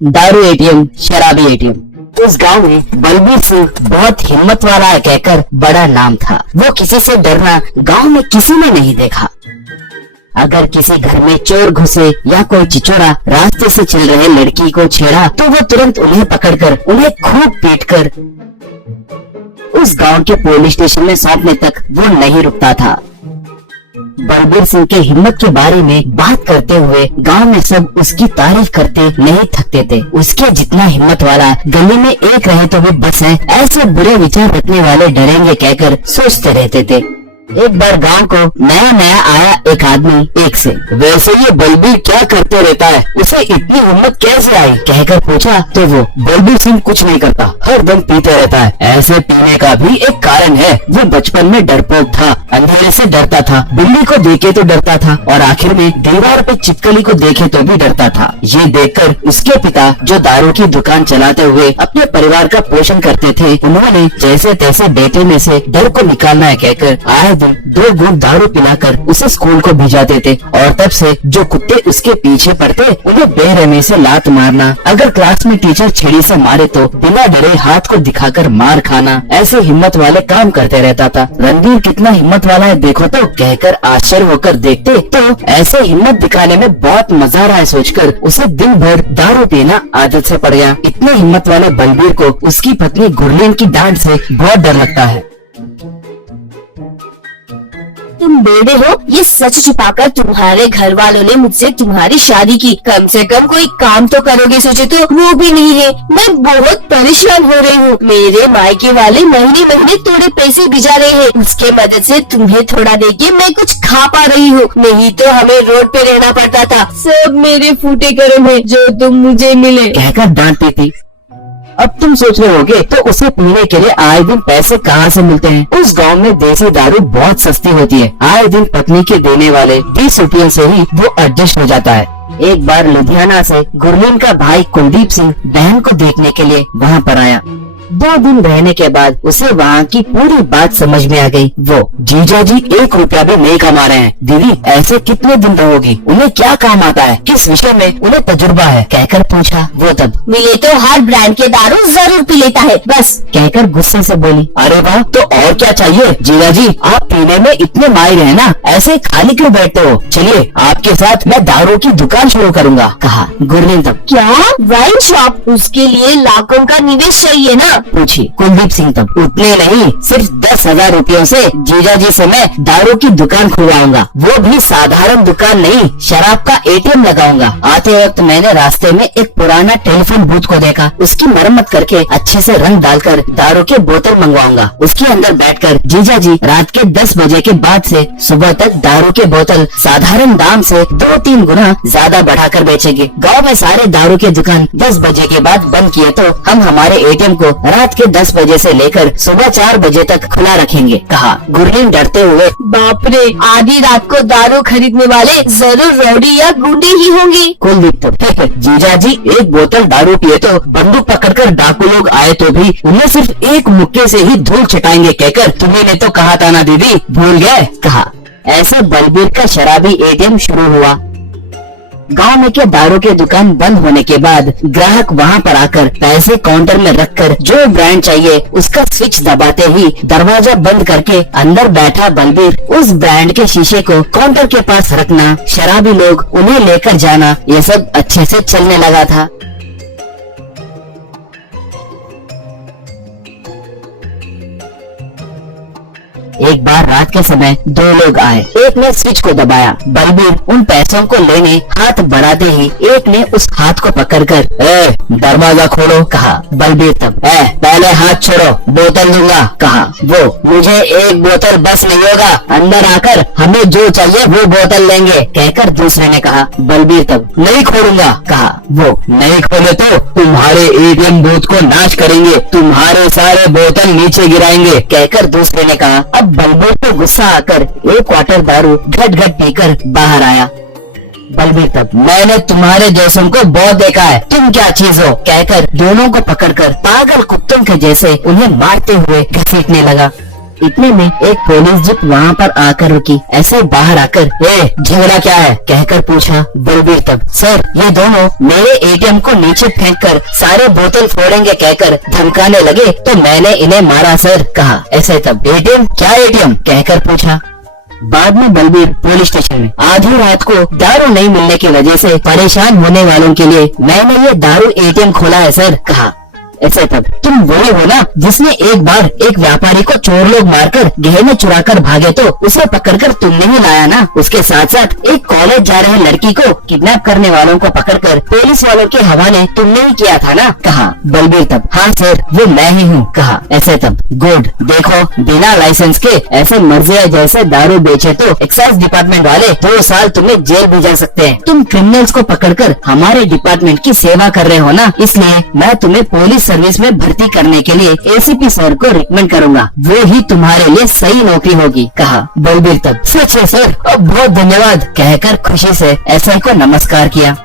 दारू एटीएम, शराबी एटीएम। उस गांव में बलबीर सिंह बहुत हिम्मत वाला है कहकर बड़ा नाम था। वो किसी से डरना गांव में किसी ने नहीं देखा। अगर किसी घर में चोर घुसे या कोई चिचोरा रास्ते से चल रहे लड़की को छेड़ा तो वो तुरंत उन्हें पकड़कर उन्हें खूब पीटकर उस गांव के पुलिस स्टेशन में सौंपने तक वो नहीं रुकता था। बलबीर सिंह के हिम्मत के बारे में बात करते हुए गांव में सब उसकी तारीफ करते नहीं थकते थे। उसके जितना हिम्मत वाला गली में एक रहे तो वो बस है, ऐसे बुरे विचार रखने वाले डरेंगे कहकर सोचते रहते थे। एक बार गांव को नया नया आया एक आदमी एक से, वैसे ये बलबीर क्या करते रहता है, उसे इतनी हिम्मत कैसे आई कहकर पूछा तो वो बलबीर सिंह कुछ नहीं करता, हर दम पीते रहता है। ऐसे पीने का भी एक कारण है, वो बचपन में डरपोक था, अंधेरे से डरता था, बिल्ली को देखे तो डरता था और आखिर में दीवार पे छिपकली को देखे तो भी डरता था। ये देखकर उसके पिता जो दारू की दुकान चलाते हुए अपने परिवार का पोषण करते थे, उन्होंने जैसे तैसे बेटे में से डर को निकालना है कहकर आए दिन 2 घूंट दारू पिलाकर उसे स्कूल को भिजाते थे। और तब से जो कुत्ते उसके पीछे पड़ते उन्हें बेरहमी से लात मारना, अगर क्लास में टीचर छेड़ी से मारे तो बिना डरे हाथ को दिखाकर मार खाना, ऐसे हिम्मत वाले काम करते रहता था। रणवीर कितना हिम्मत वाला है देखो तो कहकर आश्चर्य होकर देखते तो ऐसे हिम्मत दिखाने में बहुत मजा रहा है सोचकर उसे दिन भर दारू पीना आदत से पड़ गया। इतने हिम्मत वाले बलबीर को उसकी पत्नी गुरलीन की डांट से बहुत डर लगता है। तुम बेड़े हो, ये सच छुपाकर तुम्हारे घर वालों ने मुझसे तुम्हारी शादी की। कम से कम कोई काम तो करोगे सोचे तो वो भी नहीं है। मैं बहुत परेशान हो रही हूँ। मेरे मायके वाले महीने महीने थोड़े पैसे भिजा रहे हैं, उसके मदद से तुम्हें थोड़ा देके मैं कुछ खा पा रही हूँ, नहीं तो हमें रोड पे रहना पड़ता था। सब मेरे फूटे कर्म है जो तुम मुझे मिले कहकर डांटती थी। अब तुम सोच रहे होगे तो उसे पीने के लिए आए दिन पैसे कहाँ से मिलते हैं। उस गांव में देसी दारू बहुत सस्ती होती है, आए दिन पत्नी के देने वाले 20 रुपयों से ही वो एडजस्ट हो जाता है। एक बार लुधियाना से गुरलीन का भाई कुलदीप सिंह बहन को देखने के लिए वहाँ पर आया। 2 दिन रहने के बाद उसे वहाँ की पूरी बात समझ में आ गई। वो जीजा जी 1 रुपया भी नहीं कमा रहे हैं। दीदी ऐसे कितने दिन रहोगी, उन्हें क्या काम आता है, किस विषय में उन्हें तजुर्बा है कहकर पूछा। वो तब मिले तो हर ब्रांड के दारू जरूर पी लेता है बस कहकर गुस्से से बोली। अरे वाह, तो और क्या चाहिए जीजा जी, आप पीने में इतने माहिर हैं ना, ऐसे खाली क्यों बैठते हो, चलिए आपके साथ मैं दारू की दुकान शुरू करूँगा कहा गुरलीन तब। क्या वाइन शॉप, उसके लिए लाखों का निवेश चाहिए ना, पूछी कुलदीप सिंह तब। उतने नहीं, सिर्फ 10,000 रुपयों से जीजा जी से मैं दारू की दुकान खुलवाऊंगा, वो भी साधारण दुकान नहीं, शराब का एटीएम लगाऊंगा। आते वक्त मैंने रास्ते में एक पुराना टेलीफोन बूथ को देखा, उसकी मरम्मत करके अच्छे से रंग डालकर दारू के बोतल मंगवाऊंगा। उसके अंदर बैठकर जीजा जी रात के 10 बजे के बाद से सुबह तक दारू के बोतल साधारण दाम से 2-3 गुना ज्यादा बढ़ाकर बेचेगी। गाँव में सारे दारू के दुकान 10 बजे के बाद बंद किए तो हम हमारे एटीएम को रात के 10 बजे से लेकर सुबह 4 बजे तक खुला रखेंगे कहा गुरलीन डरते हुए। बाप रे, आधी रात को दारू खरीदने वाले जरूर रौडी या गुंडे ही होंगे। कुलदीप तो जीजा जी 1 बोतल दारू पिए तो बंदूक पकड़कर डाकू लोग आए तो भी उन्हें सिर्फ 1 मुक्के से ही धूल छिटाएंगे कहकर तुम्हें तो कहा था ना दीदी, भूल गए कहा। ऐसे बलबीर का शराबी एटीएम शुरू हुआ। गांव में के दारू के दुकान बंद होने के बाद ग्राहक वहां पर आकर पैसे काउंटर में रखकर जो ब्रांड चाहिए उसका स्विच दबाते ही दरवाजा बंद करके अंदर बैठा बलबीर उस ब्रांड के शीशे को काउंटर के पास रखना, शराबी लोग उन्हें लेकर जाना, ये सब अच्छे से चलने लगा था। एक बार रात के समय 2 लोग आए, एक ने स्विच को दबाया। बलबीर उन पैसों को लेने हाथ बढ़ाते ही एक ने उस हाथ को पकड़कर दरवाजा खोलो कहा। बलबीर तब पहले हाथ छोड़ो, बोतल दूंगा कहा। वो मुझे 1 बोतल बस नहीं होगा, अंदर आकर हमें जो चाहिए वो बोतल लेंगे कहकर दूसरे ने कहा। बलबीर तब नहीं खोलूंगा कहा। वो नहीं खोले तो तुम्हारे एटीएम बूथ को नाश करेंगे, तुम्हारे सारे बोतल नीचे गिराएंगे कहकर दूसरे ने कहा। अब बलबीर को गुस्सा आकर 1 क्वार्टर दारू घट घट पीकर बाहर आया। बलबीर तब मैंने तुम्हारे जैसों को बहुत देखा है, तुम क्या चीज हो कहकर दोनों को पकड़कर पागल कुत्तों के जैसे उन्हें मारते हुए घसीटने लगा। इतने में एक पुलिस जीप वहाँ पर आकर रुकी। ऐसे बाहर आकर झगड़ा क्या है कहकर पूछा बलबीर। तब सर ये दोनों मेरे एटीएम को नीचे फेंक कर सारे बोतल फोड़ेंगे कहकर धमकाने लगे तो मैंने इन्हें मारा सर, कहा। ऐसे तब एटीएम क्या एटीएम कहकर पूछा। बाद में बलबीर पुलिस स्टेशन में आधी रात को दारू नहीं मिलने की वजह से परेशान होने वालों के लिए मैंने ये दारू एटीएम खोला है सर, कहा। ऐसे तब तुम वही हो ना जिसने एक बार एक व्यापारी को चोर लोग मारकर गहने चुरा कर भागे तो उसे पकड़कर तुमने ही लाया ना। उसके साथ साथ एक कॉलेज जा रहे लड़की को किडनैप करने वालों को पकड़कर पुलिस वालों के हवाले तुमने ही किया था ना, कहा। बलबीर तब हाँ सर वो मैं ही हूँ, कहा। ऐसे तब गुड, देखो बिना लाइसेंस के ऐसे मर्जिया जैसे दारू बेचे तो एक्साइज डिपार्टमेंट वाले 2 साल तुम्हें जेल भी जा सकते हैं। तुम क्रिमिनल्स को पकड़कर हमारे डिपार्टमेंट की सेवा कर रहे हो ना, इसलिए मैं तुम्हें पुलिस सर्विस में भर्ती करने के लिए एसीपी सर को रिकमेंड करूंगा, वो ही तुम्हारे लिए सही नौकरी होगी, कहा। बलबीर तब सच है सर, अब बहुत धन्यवाद कहकर खुशी से एसआई को नमस्कार किया।